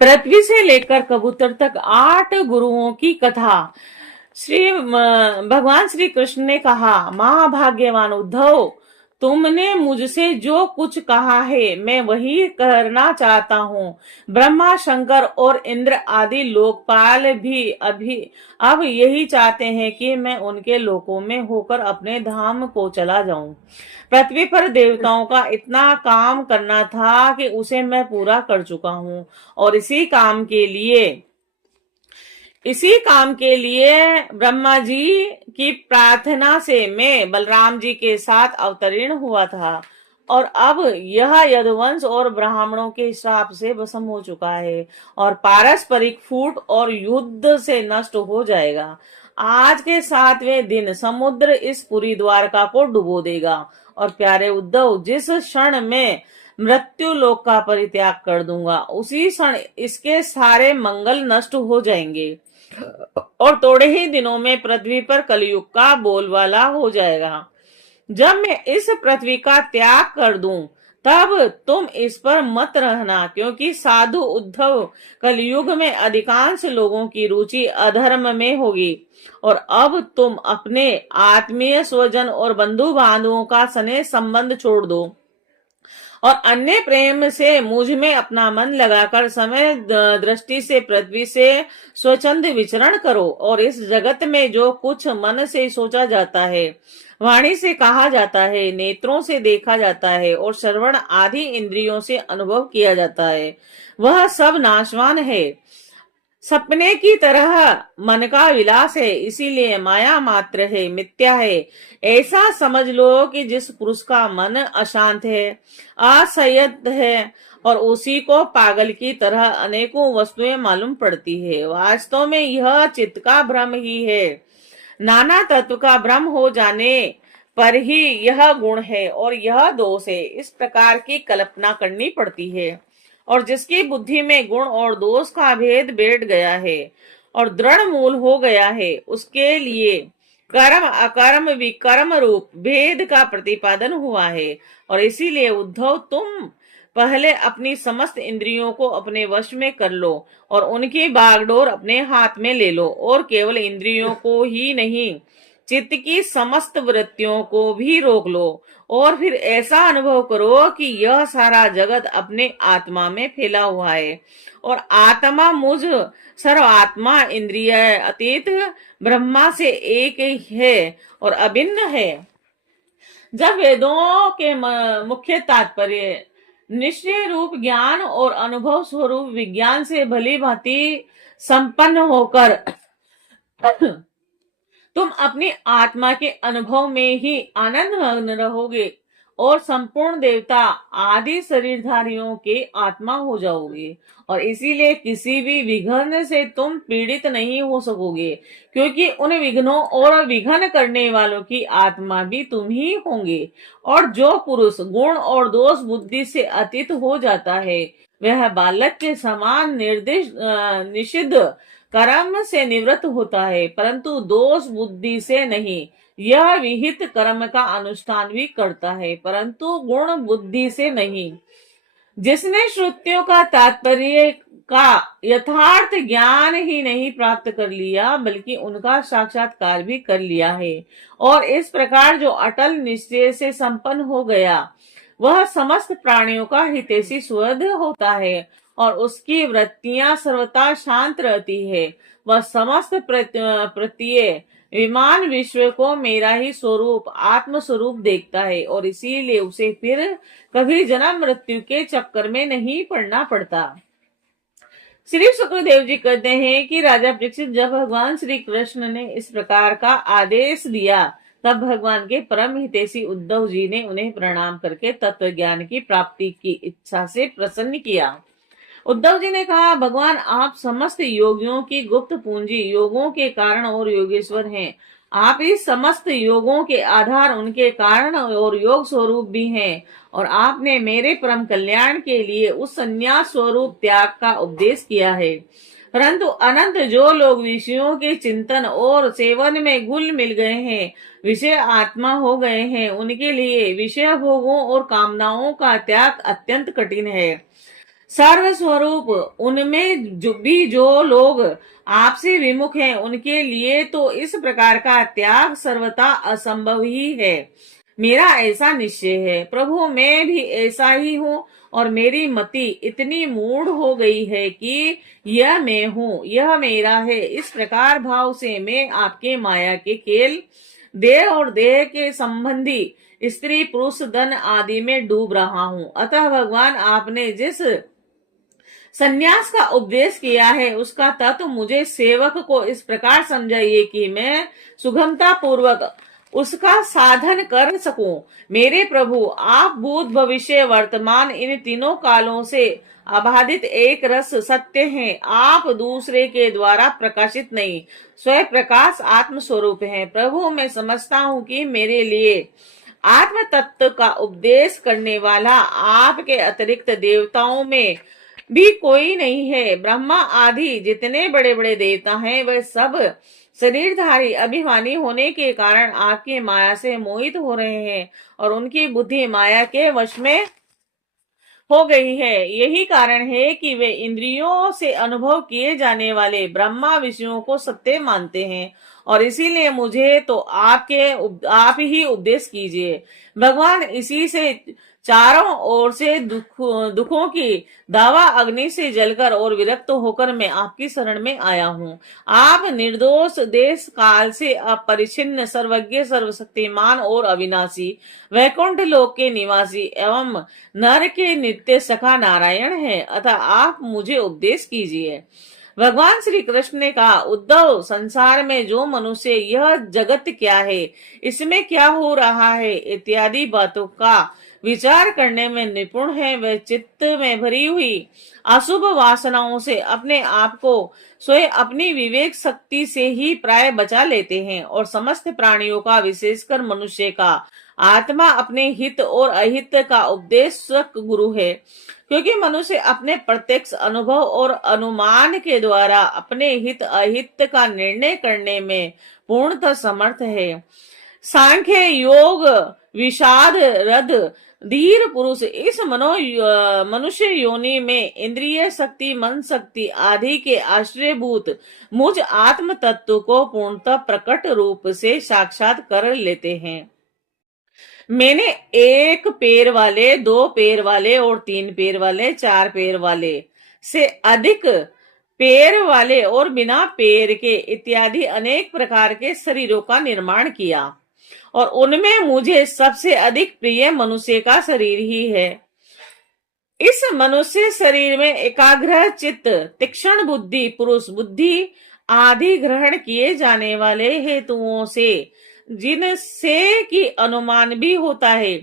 पृथ्वी से लेकर कबूतर तक 8 गुरुओं की कथा। भगवान श्री कृष्ण ने कहा, महाभाग्यवान उद्धव, तुमने मुझसे जो कुछ कहा है मैं वही करना चाहता हूँ। ब्रह्मा, शंकर और इंद्र आदि लोकपाल भी अब यही चाहते हैं कि मैं उनके लोकों में होकर अपने धाम को चला जाऊं। पृथ्वी पर देवताओं का इतना काम करना था कि उसे मैं पूरा कर चुका हूँ, और इसी काम के लिए ब्रह्मा जी की प्रार्थना से मैं बलराम जी के साथ अवतीर्ण हुआ था, और अब यह यदुवंश और ब्राह्मणों के श्राप से भस्म हो चुका है और पारस्परिक फूट और युद्ध से नष्ट हो जाएगा। आज के 7वें दिन समुद्र इस पूरी द्वारका को डुबो देगा, और प्यारे उद्धव, जिस क्षण में मृत्यु लोक का परित्याग कर दूंगा उसी क्षण इसके सारे मंगल नष्ट हो जाएंगे, और थोड़े ही दिनों में पृथ्वी पर कलयुग का बोलबाला हो जाएगा। जब मैं इस पृथ्वी का त्याग कर दूं तब तुम इस पर मत रहना, क्योंकि साधु उद्धव, कलयुग में अधिकांश लोगों की रुचि अधर्म में होगी, और अब तुम अपने आत्मीय स्वजन और बंधु बांधवों का स्नेह संबंध छोड़ दो और अन्य प्रेम से मुझ में अपना मन लगाकर समय दृष्टि से पृथ्वी से स्वच्छंद विचरण करो, और इस जगत में जो कुछ मन से सोचा जाता है, वाणी से कहा जाता है, नेत्रों से देखा जाता है और श्रवण आदि इंद्रियों से अनुभव किया जाता है, वह सब नाशवान है, सपने की तरह मन का विलास है, इसीलिए माया मात्र है, मिथ्या है। ऐसा समझ लो कि जिस पुरुष का मन अशांत है, असंयत है, और उसी को पागल की तरह अनेकों वस्तुएं मालूम पड़ती है, वास्तव में यह चित्त का भ्रम ही है। नाना तत्व का भ्रम हो जाने पर ही यह गुण है और यह दोष है, इस प्रकार की कल्पना करनी पड़ती है। और जिसकी बुद्धि में गुण और दोष का भेद बैठ गया है और दृढ़ मूल हो गया है, उसके लिए कर्म अकर्म विकर्म रूप भेद का प्रतिपादन हुआ है। और इसीलिए उद्धव, तुम पहले अपनी समस्त इंद्रियों को अपने वश में कर लो और उनकी बागडोर अपने हाथ में ले लो, और केवल इंद्रियों को ही नहीं, चित्त की समस्त वृत्तियों को भी रोक लो, और फिर ऐसा अनुभव करो कि यह सारा जगत अपने आत्मा में फैला हुआ है, और आत्मा मुझ सर्वात्मा इंद्रिय अतीत ब्रह्मा से एक है और अभिन्न है। जब वेदों के मुख्य तात्पर्य निश्चय रूप ज्ञान और अनुभव स्वरूप विज्ञान से भली भांति संपन्न होकर तुम अपनी आत्मा के अनुभव में ही आनंद मग्न रहोगे और संपूर्ण देवता आदि शरीरधारियों के आत्मा हो जाओगे, और इसीलिए किसी भी विघ्न से तुम पीड़ित नहीं हो सकोगे, क्योंकि उन विघ्नों और विघ्न करने वालों की आत्मा भी तुम ही होंगे। और जो पुरुष गुण और दोष बुद्धि से अतीत हो जाता है, वह बालक के समान निषिद्ध कर्म से निवृत्त होता है, परंतु दोष बुद्धि से नहीं। यह विहित कर्म का अनुष्ठान भी करता है, परंतु गुण बुद्धि से नहीं। जिसने श्रुतियों का तात्पर्य का यथार्थ ज्ञान ही नहीं प्राप्त कर लिया, बल्कि उनका साक्षात्कार भी कर लिया है, और इस प्रकार जो अटल निश्चय से संपन्न हो गया, वह समस्त प्राणियों का हितैषी सुहृद होता है, और उसकी वृत्तियां सर्वथा शांत रहती है। वह समस्त प्रत्यय विमान विश्व को मेरा ही स्वरूप आत्म स्वरूप देखता है, और इसीलिए उसे फिर कभी जन्म मृत्यु के चक्कर में नहीं पड़ना पड़ता। श्री सुखदेव जी कहते हैं कि राजा परीक्षित, जब भगवान श्री कृष्ण ने इस प्रकार का आदेश दिया, तब भगवान के परम हितैषी उद्धव जी ने उन्हें प्रणाम करके तत्व ज्ञान की प्राप्ति की इच्छा से प्रसन्न किया। उद्धव जी ने कहा, भगवान, आप समस्त योगियों की गुप्त पूंजी, योगों के कारण और योगेश्वर हैं। आप इस समस्त योगों के आधार, उनके कारण और योग स्वरूप भी हैं, और आपने मेरे परम कल्याण के लिए उस संन्यास स्वरूप त्याग का उपदेश किया है। परंतु अनंत जो लोग विषयों के चिंतन और सेवन में घुल मिल गए हैं, विषय आत्मा हो गए हैं, उनके लिए विषय भोगों और कामनाओं का त्याग अत्यंत कठिन है। सर्वस्वरूप उनमें जो लोग आपसे विमुख हैं, उनके लिए तो इस प्रकार का त्याग सर्वथा असंभव ही है। मेरा ऐसा निश्चय है प्रभु, मैं भी ऐसा ही हूँ, और मेरी मति इतनी मूढ़ हो गई है कि यह मैं हूँ, यह मेरा है, इस प्रकार भाव से मैं आपके माया के खेल, देह और देह के संबंधी स्त्री पुरुष धन आदि में डूब रहा हूँ। अतः भगवान, आपने जिस संन्यास का उपदेश किया है, उसका तत्व मुझे सेवक को इस प्रकार समझाइए कि मैं सुगमता पूर्वक उसका साधन कर सकूं। मेरे प्रभु, आप भूत भविष्य वर्तमान इन तीनों कालों से अबाधित एक रस सत्य हैं। आप दूसरे के द्वारा प्रकाशित नहीं, स्वयं प्रकाश आत्म स्वरूप है। प्रभु, मैं समझता हूँ कि मेरे लिए आत्म तत्व का उपदेश करने वाला आपके अतिरिक्त देवताओं में भी कोई नहीं है। ब्रह्मा आदि जितने बड़े बड़े देवता हैं, वह सब शरीरधारी अभिमानी होने के कारण आपकी माया से मोहित हो रहे हैं, और उनकी बुद्धि माया के वश में हो गई है। यही कारण है कि वे इंद्रियों से अनुभव किए जाने वाले ब्रह्मा विषयों को सत्य मानते हैं, और इसीलिए मुझे तो आप ही उपदेश कीजिए। भगवान, इसी से चारों ओर से दुखों की दावा अग्नि से जलकर और विरक्त होकर मैं आपकी शरण में आया हूँ। आप निर्दोष, देश काल से अपरिछिन्न, सर्वज्ञ, सर्वशक्तिमान और अविनाशी, वैकुंठ लोक के निवासी एवं नर के नित्य सखा नारायण है। अतः आप मुझे उपदेश कीजिए। भगवान श्री कृष्ण ने कहा, उद्धव, संसार में जो मनुष्य यह जगत क्या है, इसमें क्या हो रहा है इत्यादि बातों का विचार करने में निपुण है, वह चित्त में भरी हुई अशुभ वासनाओं से अपने आप को स्वयं अपनी विवेक शक्ति से ही प्राय बचा लेते हैं, और समस्त प्राणियों का, विशेषकर मनुष्य का आत्मा अपने हित और अहित का उपदेशक गुरु है। क्योंकि मनुष्य अपने प्रत्यक्ष अनुभव और अनुमान के द्वारा अपने हित अहित का निर्णय करने में पूर्णतः समर्थ है। सांख्य, योग, विषाद, रद, धीर पुरुष इस मनुष्य योनि में इंद्रिय शक्ति, मन शक्ति आदि के आश्रयभूत मुझ आत्म तत्व को पूर्णतः प्रकट रूप से साक्षात कर लेते हैं। मैंने एक पैर वाले, दो पैर वाले और तीन पैर वाले, चार पैर वाले से अधिक पैर वाले और बिना पैर के इत्यादि अनेक प्रकार के शरीरों का निर्माण किया, और उनमें मुझे सबसे अधिक प्रिय मनुष्य का शरीर ही है। इस मनुष्य शरीर में एकाग्र चित्त, तीक्ष्ण बुद्धि, पुरुष बुद्धि आदि ग्रहण किए जाने वाले हेतुओं से, जिनसे कि अनुमान भी होता है,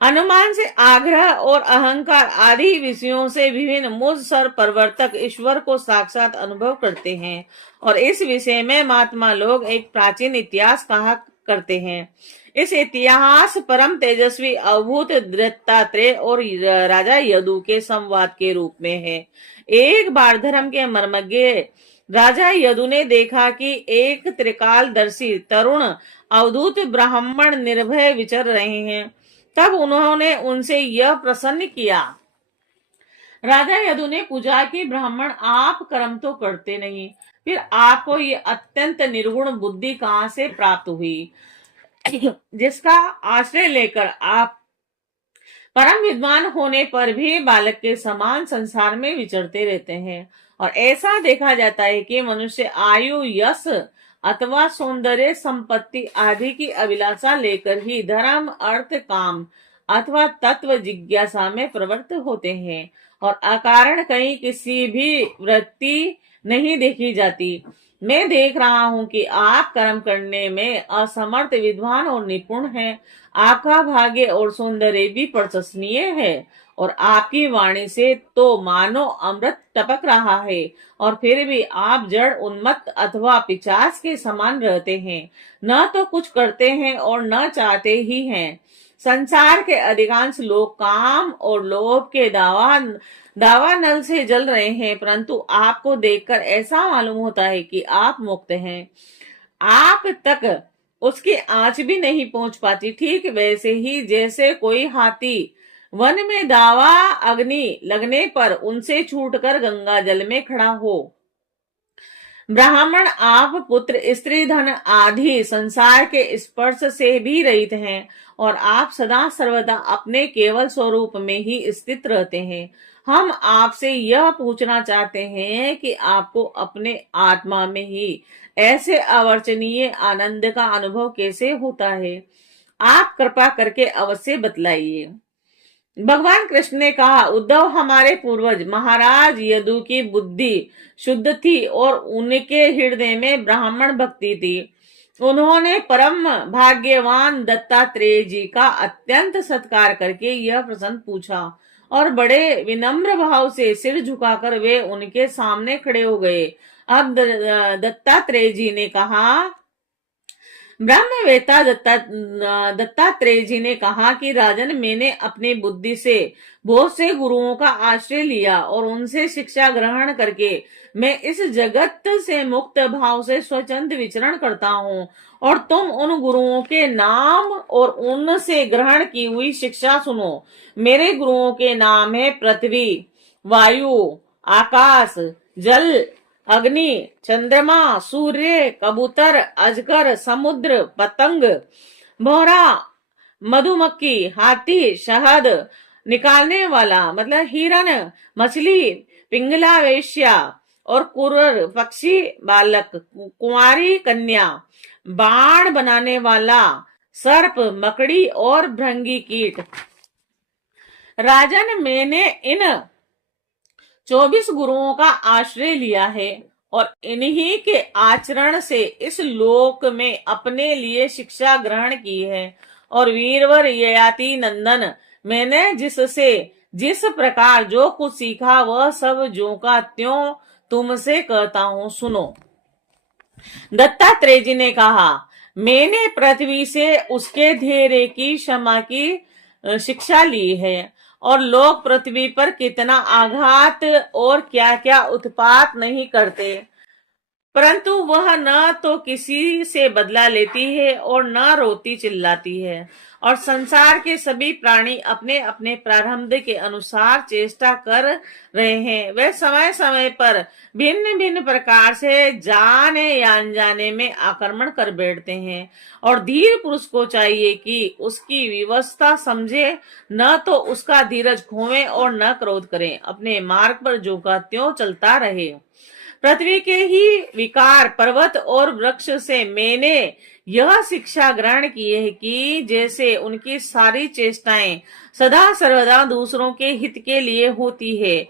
अनुमान से आग्रह और अहंकार आदि विषयों से विभिन्न मुझ सर प्रवर्तक ईश्वर को साक्षात अनुभव करते हैं। और इस विषय में महात्मा लोग एक प्राचीन इतिहास कहा करते हैं। इस इतिहास परम तेजस्वी अवभूत दत्तात्रेय और राजा यदु के संवाद के रूप में है। एक बार धर्म के मर्मज्ञ राजा यदु ने देखा कि एक त्रिकालदर्शी तरुण अवधूत ब्राह्मण निर्भय विचर रहे हैं। तब उन्होंने उनसे यह प्रश्न किया। राजा यदु ने पूछा कि ब्राह्मण, आप कर्म तो करते नहीं, फिर आपको ये अत्यंत निर्गुण बुद्धि कहाँ से प्राप्त हुई, जिसका आश्रय लेकर आप परम विद्वान होने पर भी बालक के समान संसार में विचरते रहते हैं। और ऐसा देखा जाता है कि मनुष्य आयु, यश अथवा सौंदर्य, संपत्ति आदि की अभिलाषा लेकर ही धर्म, अर्थ, काम अथवा तत्व जिज्ञासा में प्रवृत्त होते हैं, और अकारण कहीं किसी भी वृत्ति नहीं देखी जाती। मैं देख रहा हूं कि आप कर्म करने में असमर्थ, विद्वान और निपुण हैं। आपका भाग्य और सौंदर्य भी प्रशंसनीय है, और आपकी वाणी से तो मानो अमृत टपक रहा है, और फिर भी आप जड़, उन्मत्त अथवा पिशाच के समान रहते हैं। न तो कुछ करते हैं और न चाहते ही हैं। संसार के अधिकांश लोग काम और लोभ के दावा नल से जल रहे हैं, परंतु आपको देखकर ऐसा मालूम होता है कि आप मुक्त हैं। आप तक उसकी आंच भी नहीं पहुंच पाती। ठीक वैसे ही जैसे कोई हाथी वन में दावा अग्नि लगने पर उनसे छूटकर गंगा जल में खड़ा हो। ब्राह्मण आप पुत्र स्त्री धन आदि संसार के स्पर्श से भी रहित हैं और आप सदा सर्वदा अपने केवल स्वरूप में ही स्थित रहते हैं। हम आपसे यह पूछना चाहते हैं कि आपको अपने आत्मा में ही ऐसे अवर्चनीय आनंद का अनुभव कैसे होता है? आप कृपा करके अवश्य बतलाइए। भगवान कृष्ण ने कहा, उद्धव, हमारे पूर्वज महाराज यदु की बुद्धि शुद्ध थी और उनके हृदय में ब्राह्मण भक्ति थी। उन्होंने परम भाग्यवान दत्तात्रेय जी का अत्यंत सत्कार करके यह प्रश्न पूछा और बड़े विनम्र भाव से सिर झुकाकर वे उनके सामने खड़े हो गए। अब दत्तात्रेय जी ने कहा, ब्रह्मवेत्ता दत्तात्रेय जी ने कहा कि राजन, मैंने अपनी बुद्धि से बहुत से गुरुओं का आश्रय लिया और उनसे शिक्षा ग्रहण करके मैं इस जगत से मुक्त भाव से स्वच्छंद विचरण करता हूँ और तुम उन गुरुओं के नाम और उनसे ग्रहण की हुई शिक्षा सुनो। मेरे गुरुओं के नाम है पृथ्वी, वायु, आकाश, जल, अग्नि, चंद्रमा, सूर्य, कबूतर, अजगर, समुद्र, पतंग, भौरा, मधुमक्खी, हाथी, शहद निकालने वाला मतलब हिरन, मछली, पिंगला वेश्या और कुरर पक्षी बालक, कुंवारी कन्या, बाण बनाने वाला सर्प, मकड़ी और भृंगी कीट। राजन, मैंने इन 24 गुरुओं का आश्रय लिया है और इन्हीं के आचरण से इस लोक में अपने लिए शिक्षा ग्रहण की है। और वीरवर ययाति नंदन, मैंने जिससे जिस प्रकार जो कुछ सीखा वह सब ज्यों का त्यों तुमसे कहता हूँ, सुनो। दत्तात्रेय जी ने कहा, मैंने पृथ्वी से उसके धैर्य की, क्षमा की शिक्षा ली है और लोग पृथ्वी पर कितना आघात और क्या क्या उत्पात नहीं करते, परंतु वह न तो किसी से बदला लेती है और न रोती चिल्लाती है। और संसार के सभी प्राणी अपने अपने प्रारब्ध के अनुसार चेष्टा कर रहे हैं। वे समय समय पर भिन्न भिन्न प्रकार से जाने या अनजाने में आक्रमण कर बैठते हैं और धीर पुरुष को चाहिए कि उसकी व्यवस्था समझे, न तो उसका धीरज खोवे और न क्रोध करे, अपने मार्ग पर जो का त्यों चलता रहे। पृथ्वी के ही विकार, पर्वत और वृक्ष से मैंने यह शिक्षा ग्रहण की है कि जैसे उनकी सारी चेष्टाएं सदा सर्वदा दूसरों के हित के लिए होती है,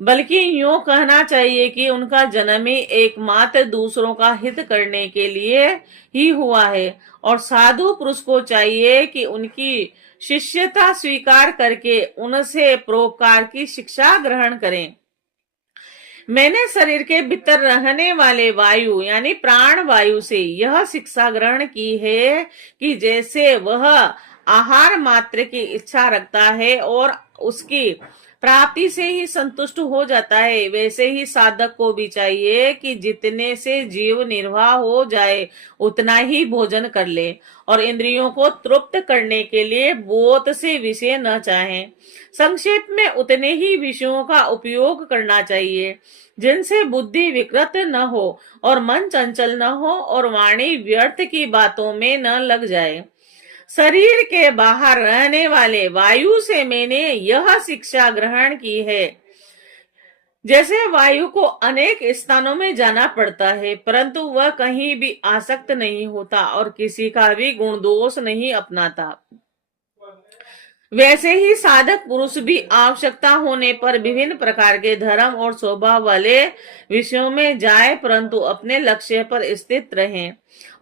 बल्कि यूं कहना चाहिए कि उनका जन्म ही एकमात्र दूसरों का हित करने के लिए ही हुआ है। और साधु पुरुष को चाहिए कि उनकी शिष्यता स्वीकार करके उनसे परोपकार की शिक्षा ग्रहण करें। मैंने शरीर के भीतर रहने वाले वायु यानी प्राण वायु से यह शिक्षा ग्रहण की है कि जैसे वह आहार मात्र की इच्छा रखता है और उसकी प्राप्ति से ही संतुष्ट हो जाता है, वैसे ही साधक को भी चाहिए कि जितने से जीव निर्वाह हो जाए उतना ही भोजन कर ले और इंद्रियों को तृप्त करने के लिए बहुत से विषय न चाहें। संक्षेप में उतने ही विषयों का उपयोग करना चाहिए जिनसे बुद्धि विकृत न हो और मन चंचल न हो और वाणी व्यर्थ की बातों में न लग जाए। शरीर के बाहर रहने वाले वायु से मैंने यह शिक्षा ग्रहण की है, जैसे वायु को अनेक स्थानों में जाना पड़ता है परंतु वह कहीं भी आसक्त नहीं होता और किसी का भी गुण दोष नहीं अपनाता, वैसे ही साधक पुरुष भी आवश्यकता होने पर विभिन्न प्रकार के धर्म और स्वभाव वाले विषयों में जाए परंतु अपने लक्ष्य पर स्थित रहें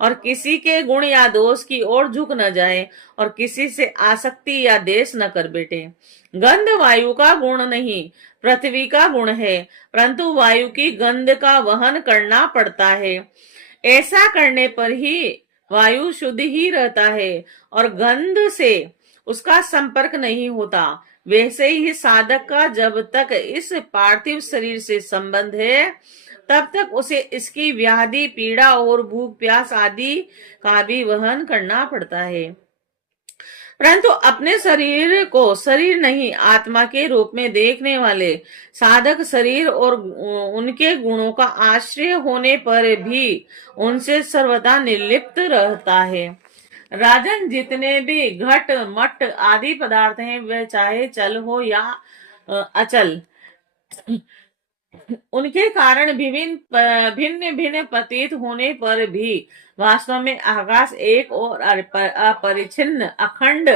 और किसी के गुण या दोष की ओर झुक न जाए और किसी से आसक्ति या देश न कर बैठे। गंध वायु का गुण नहीं, पृथ्वी का गुण है, परंतु वायु की गंध का वहन करना पड़ता है। ऐसा करने पर ही वायु शुद्ध ही रहता है और गंध से उसका संपर्क नहीं होता। वैसे ही साधक का जब तक इस पार्थिव शरीर से संबंध है तब तक उसे इसकी व्याधि, पीड़ा और भूख प्यास आदि का भी वहन करना पड़ता है। परंतु अपने शरीर को शरीर नहीं आत्मा के रूप में देखने वाले साधक शरीर और उनके गुणों का आश्रय होने पर भी उनसे सर्वदा निर्लिप्त रहता है। राजन, जितने भी घट मट आदि पदार्थ हैं, वे चाहे चल हो या अचल, उनके कारण विभिन्न भिन्न भिन्न प्रतीत होने पर भी वास्तव में आकाश एक और अपरिछिन्न अखंड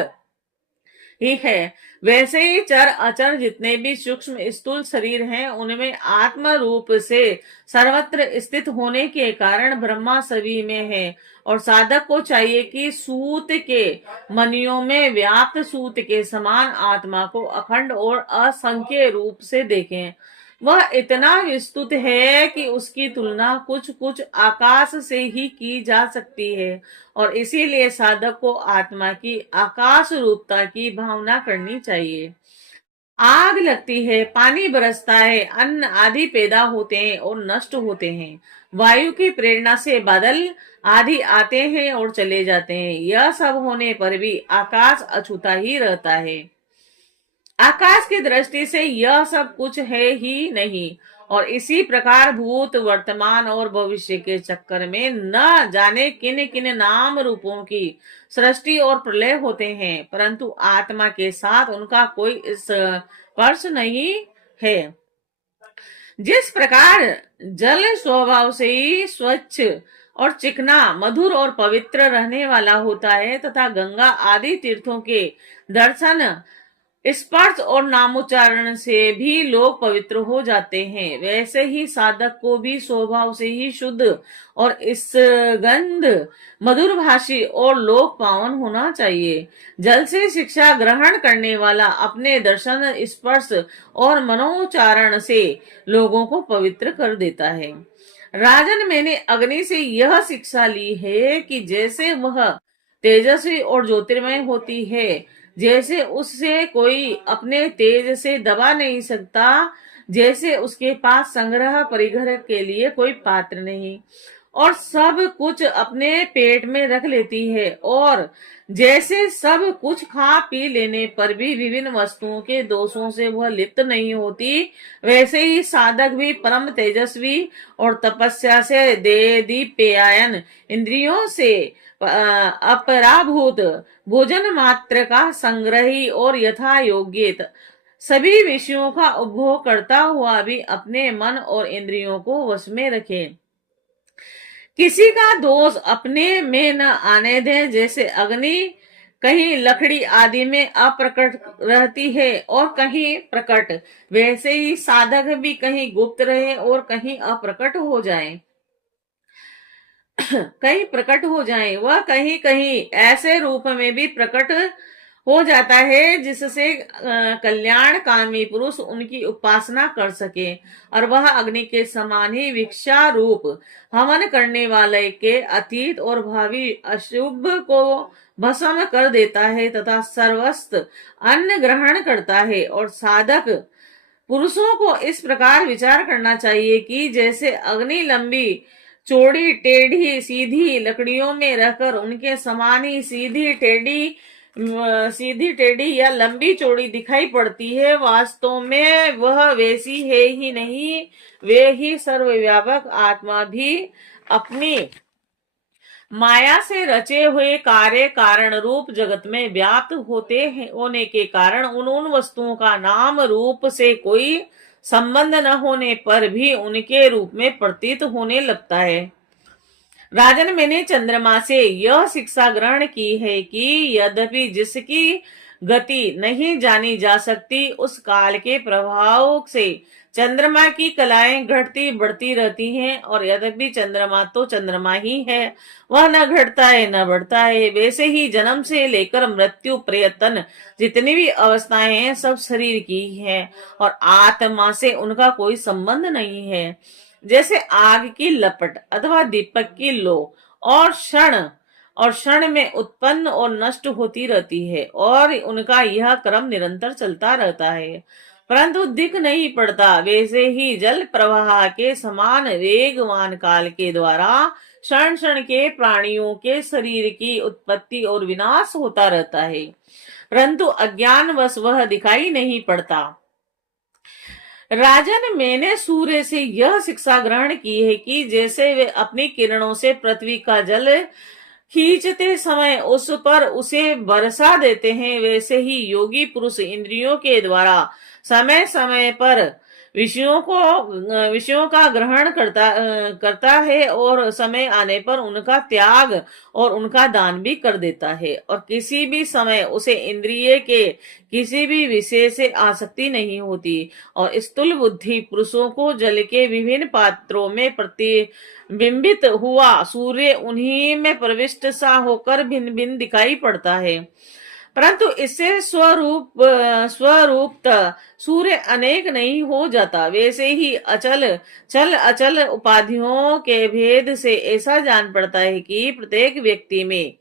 ही है। वैसे ही चर अचर जितने भी सूक्ष्म स्थूल शरीर हैं, उनमें आत्म रूप से सर्वत्र स्थित होने के कारण ब्रह्मा सभी में है। और साधक को चाहिए कि सूत के मनियों में व्याप्त सूत के समान आत्मा को अखंड और असंख्य रूप से देखें। वह इतना विस्तृत है कि उसकी तुलना कुछ कुछ आकाश से ही की जा सकती है, और इसीलिए साधक को आत्मा की आकाश रूपता की भावना करनी चाहिए। आग लगती है, पानी बरसता है, अन्न आदि पैदा होते हैं और नष्ट होते हैं, वायु की प्रेरणा से बादल आदि आते हैं और चले जाते हैं। यह सब होने पर भी आकाश अछूता ही रहता है। आकाश की दृष्टि से यह सब कुछ है ही नहीं, और इसी प्रकार भूत वर्तमान और भविष्य के चक्कर में न जाने किन किन नाम रूपों की सृष्टि और प्रलय होते हैं, परंतु आत्मा के साथ उनका कोई स्पर्श नहीं है। जिस प्रकार जल स्वभाव से ही स्वच्छ और चिकना, मधुर और पवित्र रहने वाला होता है, तथा गंगा आदि तीर्थों के दर्शन, स्पर्श और नामोच्चारण से भी लोग पवित्र हो जाते हैं, वैसे ही साधक को भी स्वभाव से ही शुद्ध और इस गंध मधुर भाषी और लोक पावन होना चाहिए। जल से शिक्षा ग्रहण करने वाला अपने दर्शन, स्पर्श और मनोच्चारण से लोगों को पवित्र कर देता है। राजन, मैंने अग्नि से यह शिक्षा ली है कि जैसे वह तेजस्वी और ज्योतिर्मय होती है, जैसे उससे कोई अपने तेज से दबा नहीं सकता, जैसे उसके पास संग्रह परिग्रह के लिए कोई पात्र नहीं, और सब कुछ अपने पेट में रख लेती है, और जैसे सब कुछ खा पी लेने पर भी विभिन्न वस्तुओं के दोषों से वह लिप्त नहीं होती, वैसे ही साधक भी परम तेजस्वी और तपस्या से देदीप्यायन इंद्रियों से अपराभूत भोजन मात्र का संग्रही और यथा योग्य सभी विषयों का उपभोग करता हुआ भी अपने मन और इंद्रियों को वश में रखे। किसी का दोष अपने में न आने दें। जैसे अग्नि कहीं लकड़ी आदि में अप्रकट रहती है और कहीं प्रकट, वैसे ही साधक भी कहीं गुप्त रहे और कहीं अप्रकट हो जाए, कहीं प्रकट हो जाए। वह कहीं कहीं ऐसे रूप में भी प्रकट हो जाता है जिससे कल्याण कामी पुरुष उनकी उपासना कर सके, और वह अग्नि के समान ही भिक्षा रूप हवन करने वाले के अतीत और भावी अशुभ को भस्म कर देता है तथा सर्वस्त अन्न ग्रहण करता है। और साधक पुरुषों को इस प्रकार विचार करना चाहिए कि जैसे अग्नि लंबी चौड़ी टेढ़ी सीधी लकड़ियों में रहकर उनके समान ही सीधी टेढ़ी या लंबी चौड़ी दिखाई पड़ती है, वास्तव में वह वैसी है ही नहीं। वे ही सर्वव्यापक आत्मा भी अपनी माया से रचे हुए कार्य कारण रूप जगत में व्याप्त होने के कारण उन वस्तुओं का नाम रूप से कोई संबंध न होने पर भी उनके रूप में प्रतीत होने लगता है। राजन, मैंने चंद्रमा से यह शिक्षा ग्रहण की है कि यद्यपि जिसकी गति नहीं जानी जा सकती, उस काल के प्रभाव से चंद्रमा की कलाएं घटती बढ़ती रहती हैं, और यद्यपि चंद्रमा तो चंद्रमा ही है, वह न घटता है न बढ़ता है। वैसे ही जन्म से लेकर मृत्यु पर्यंत जितनी भी अवस्थाएं हैं, सब शरीर की ही हैं और आत्मा से उनका कोई संबंध नहीं है। जैसे आग की लपट अथवा दीपक की लो और क्षण में उत्पन्न और नष्ट होती रहती है, और उनका यह क्रम निरंतर चलता रहता है। परंतु दिख नहीं पड़ता, वैसे ही जल प्रवाह के समान वेगवान काल के द्वारा क्षण क्षण के प्राणियों के शरीर की उत्पत्ति और विनाश होता रहता है, परंतु अज्ञानवश वह दिखाई नहीं पड़ता। राजन, मैंने सूर्य से यह शिक्षा ग्रहण की है कि जैसे वे अपनी किरणों से पृथ्वी का जल खींचते समय उस पर उसे बरसा देते हैं, वैसे ही योगी पुरुष इंद्रियों के द्वारा समय समय पर विषयों का ग्रहण करता है और समय आने पर उनका त्याग और उनका दान भी कर देता है, और किसी भी समय उसे इंद्रिय के किसी भी विषय से आसक्ति नहीं होती। और स्थूल बुद्धि पुरुषों को जल के विभिन्न पात्रों में प्रतिबिंबित हुआ सूर्य उन्हीं में प्रविष्ट सा होकर भिन्न भिन्न दिखाई पड़ता है, परंतु इससे स्वरूप सूर्य अनेक नहीं हो जाता। वैसे ही चल अचल उपाधियों के भेद से ऐसा जान पड़ता है कि प्रत्येक व्यक्ति में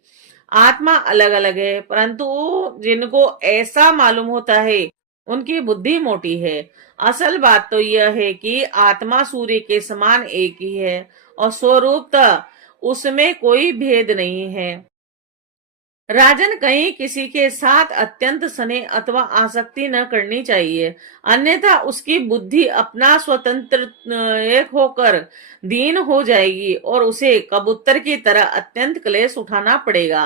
आत्मा अलग अलग है, परंतु जिनको ऐसा मालूम होता है उनकी बुद्धि मोटी है। असल बात तो यह है कि आत्मा सूर्य के समान एक ही है और स्वरूपतः उसमें कोई भेद नहीं है। राजन, कहीं किसी के साथ अत्यंत स्नेह अथवा आसक्ति न करनी चाहिए, अन्यथा उसकी बुद्धि अपना स्वतंत्र एक होकर दीन हो जाएगी और उसे कबूतर की तरह अत्यंत क्लेश उठाना पड़ेगा।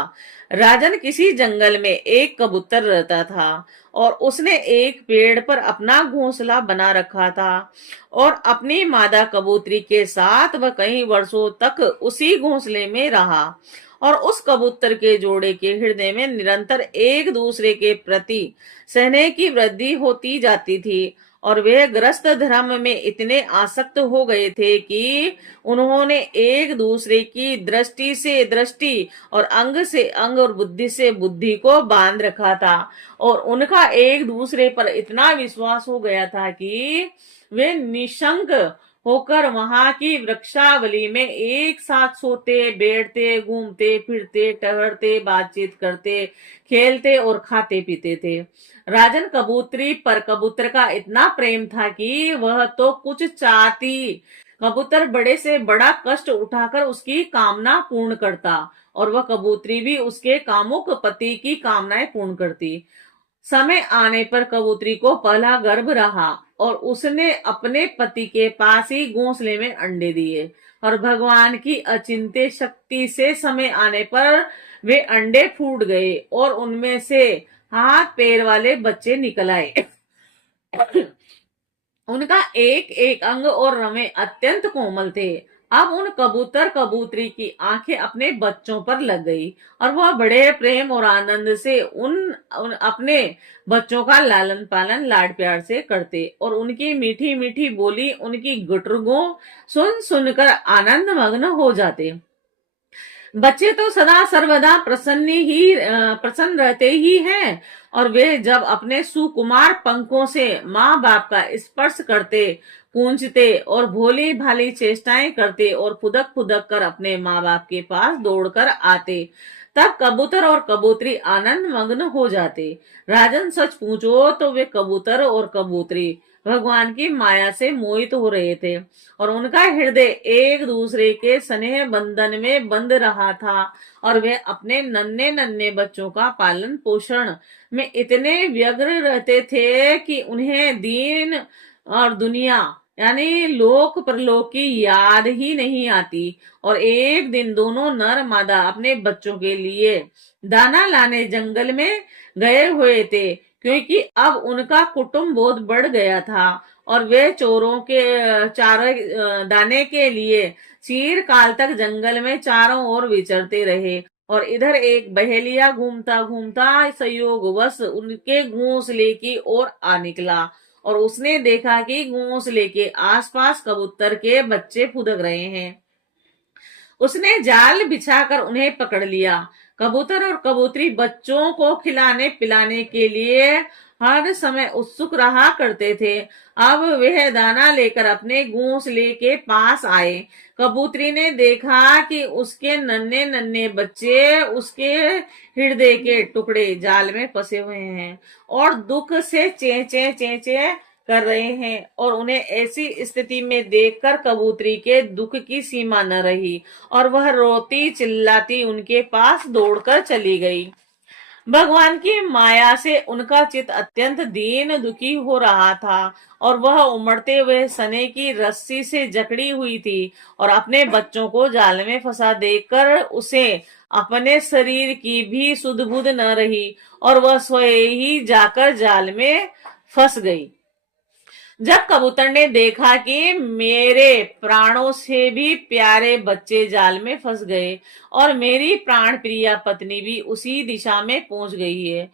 राजन, किसी जंगल में एक कबूतर रहता था और उसने एक पेड़ पर अपना घोंसला बना रखा था और अपनी मादा कबूतरी के साथ वह कई वर्षों तक उसी घोंसले में रहा, और उस कबूतर के जोड़े के हृदय में निरंतर एक दूसरे के प्रति स्नेह की वृद्धि होती जाती थी, और वे ग्रस्त धर्म में इतने आसक्त हो गए थे कि उन्होंने एक दूसरे की दृष्टि से दृष्टि और अंग से अंग और बुद्धि से बुद्धि को बांध रखा था, और उनका एक दूसरे पर इतना विश्वास हो गया था कि वे निशंक होकर वहां की वृक्षावली में एक साथ सोते, बैठते, घूमते फिरते, टहलते, बातचीत करते, खेलते और खाते पीते थे। राजन, कबूतरी पर कबूतर का इतना प्रेम था कि वह तो कुछ चाहती कबूतर बड़े से बड़ा कष्ट उठाकर उसकी कामना पूर्ण करता, और वह कबूतरी भी उसके कामुक पति की कामनाएं पूर्ण करती। समय आने पर कबूतरी को पहला गर्भ रहा और उसने अपने पति के पास ही घोंसले में अंडे दिए, और भगवान की अचिंत्य शक्ति से समय आने पर वे अंडे फूट गए और उनमें से हाथ पैर वाले बच्चे निकल आए। उनका एक एक अंग और रमे अत्यंत कोमल थे। अब उन कबूतर कबूतरी की आंखें अपने बच्चों पर लग गई और वह बड़े प्रेम और आनंद से उन अपने बच्चों का लालन पालन लाड प्यार से करते, और उनकी मीठी मीठी बोली, उनकी गुटरगों सुन सुनकर आनंद मग्न हो जाते। बच्चे तो सदा सर्वदा प्रसन्न रहते ही हैं, और वे जब अपने सुकुमार पंखों से माँ बाप का स्पर्श करते, पूंछते और भोली भाली चेष्टाएं करते और फुदक फुदक कर अपने माँ बाप के पास दौड़कर आते, तब कबूतर और कबूतरी आनंद मग्न हो जाते। राजन, सच पूछो तो वे कबूतर और कबूतरी भगवान की माया से मोहित हो रहे थे, और उनका हृदय एक दूसरे के स्नेह बंधन में बंध रहा था, और वे अपने नन्हे नन्हे बच्चों का पालन पोषण में इतने व्यग्र रहते थे कि उन्हें दीन और दुनिया यानी लोक परलोक की याद ही नहीं आती। और एक दिन दोनों नर मादा अपने बच्चों के लिए दाना लाने जंगल में गए हुए थे, क्योंकि अब उनका कुटुंब बहुत बढ़ गया था, और वे चोरों के चारे दाने के लिए चीर काल तक जंगल में चारों ओर विचरते रहे। और इधर एक बहेलिया घूमता घूमता संयोगवश उनके घोंसले की ओर आ निकला, और उसने देखा कि घोंसले के आसपास कबूतर के बच्चे फुदक रहे हैं। उसने जाल बिछाकर उन्हें पकड़ लिया। कबूतर और कबूतरी बच्चों को खिलाने पिलाने के लिए हर समय उत्सुक रहा करते थे। अब वह दाना लेकर अपने घोंसले के पास आए। कबूतरी ने देखा कि उसके नन्हे नन्हे बच्चे उसके हृदय के टुकड़े जाल में फंसे हुए हैं और दुख से चें चें कर रहे हैं, और उन्हें ऐसी स्थिति में देखकर कबूतरी के दुख की सीमा न रही और वह रोती चिल्लाती उनके पास दौड़कर चली गई। भगवान की माया से उनका चित्त अत्यंत दीन दुखी हो रहा था और वह उमड़ते हुए सने की रस्सी से जकड़ी हुई थी और अपने बच्चों को जाल में फंसा देखकर उसे अपने शरीर की भी सुध बुध न रही और वह स्वयं ही जाकर जाल में फंस गई। जब कबूतर ने देखा कि मेरे प्राणों से भी प्यारे बच्चे जाल में फंस गए और मेरी प्राण प्रिया पत्नी भी उसी दिशा में पहुंच गई है,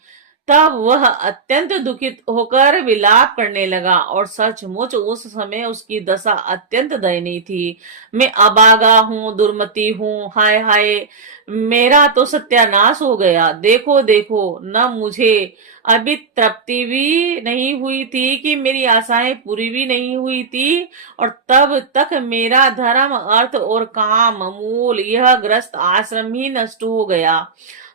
तब वह अत्यंत दुखित होकर विलाप करने लगा और सचमुच उस समय उसकी दशा अत्यंत दयनीय थी। मैं अभागा हूँ, दुर्मति हूँ, हाय हाय, मेरा तो सत्यानाश हो गया। देखो देखो, न मुझे अभी तृप्ति भी नहीं हुई थी कि मेरी आशाएं पूरी भी नहीं हुई थी, और तब तक मेरा धर्म, अर्थ और काम मूल यह ग्रस्त आश्रम ही नष्ट हो गया।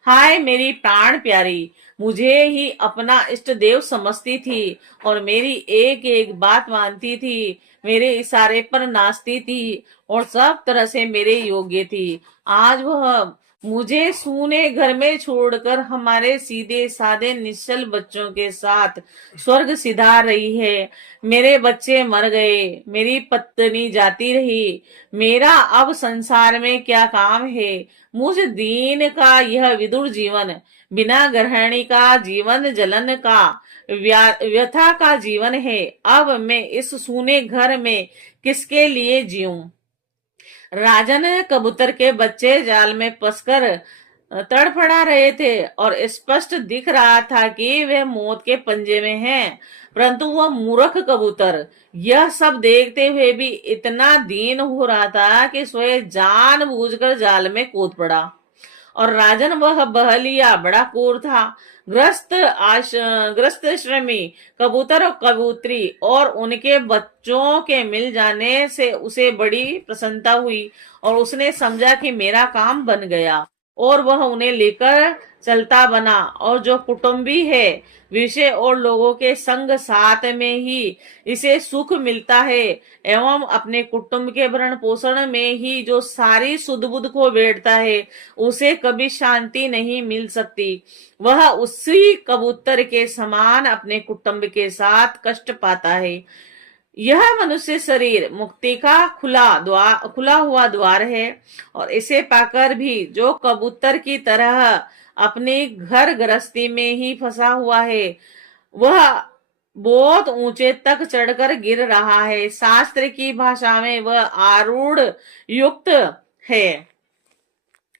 हाय मेरी प्राण प्यारी, मुझे ही अपना इष्ट देव समझती थी और मेरी एक एक बात मानती थी, मेरे इशारे पर नाचती थी और सब तरह से मेरे योग्य थी। आज वह मुझे सूने घर में छोड़कर हमारे सीधे साधे निश्चल बच्चों के साथ स्वर्ग सिधार रही है। मेरे बच्चे मर गए, मेरी पत्नी जाती रही, मेरा अब संसार में क्या काम है। मुझ दीन का यह विदुर जीवन, बिना गृहिणी का जीवन जलन का व्यथा का जीवन है। अब मैं इस सूने घर में किसके लिए जीऊं। राजन कबूतर के बच्चे जाल में फंसकर तड़फड़ा रहे थे और स्पष्ट दिख रहा था कि वे मौत के पंजे में हैं, परंतु वह मूर्ख कबूतर यह सब देखते हुए भी इतना दीन हो रहा था कि स्वयं जानबूझकर जाल में कूद पड़ा। और राजन वह बहलिया बड़ा क्रूर था। ग्रस्त श्रमी कबूतर और कबूतरी और उनके बच्चों के मिल जाने से उसे बड़ी प्रसन्नता हुई और उसने समझा कि मेरा काम बन गया, और वह उन्हें लेकर चलता बना। और जो कुटुंबी है, विषय और लोगों के संग साथ में ही इसे सुख मिलता है, एवं अपने कुटुंब के भरण पोषण में ही जो सारी सुध बुध को बैठता है, उसे कभी शांति नहीं मिल सकती। वह उसी कबूतर के समान अपने कुटुंब के साथ कष्ट पाता है। यह मनुष्य शरीर मुक्ति का खुला हुआ द्वार है, और इसे पाकर भी जो कबूतर की तरह अपनी घर गृहस्थी में ही फंसा हुआ है, वह बहुत ऊंचे तक चढ़कर गिर रहा है। शास्त्र की भाषा में वह आरूढ़ युक्त है।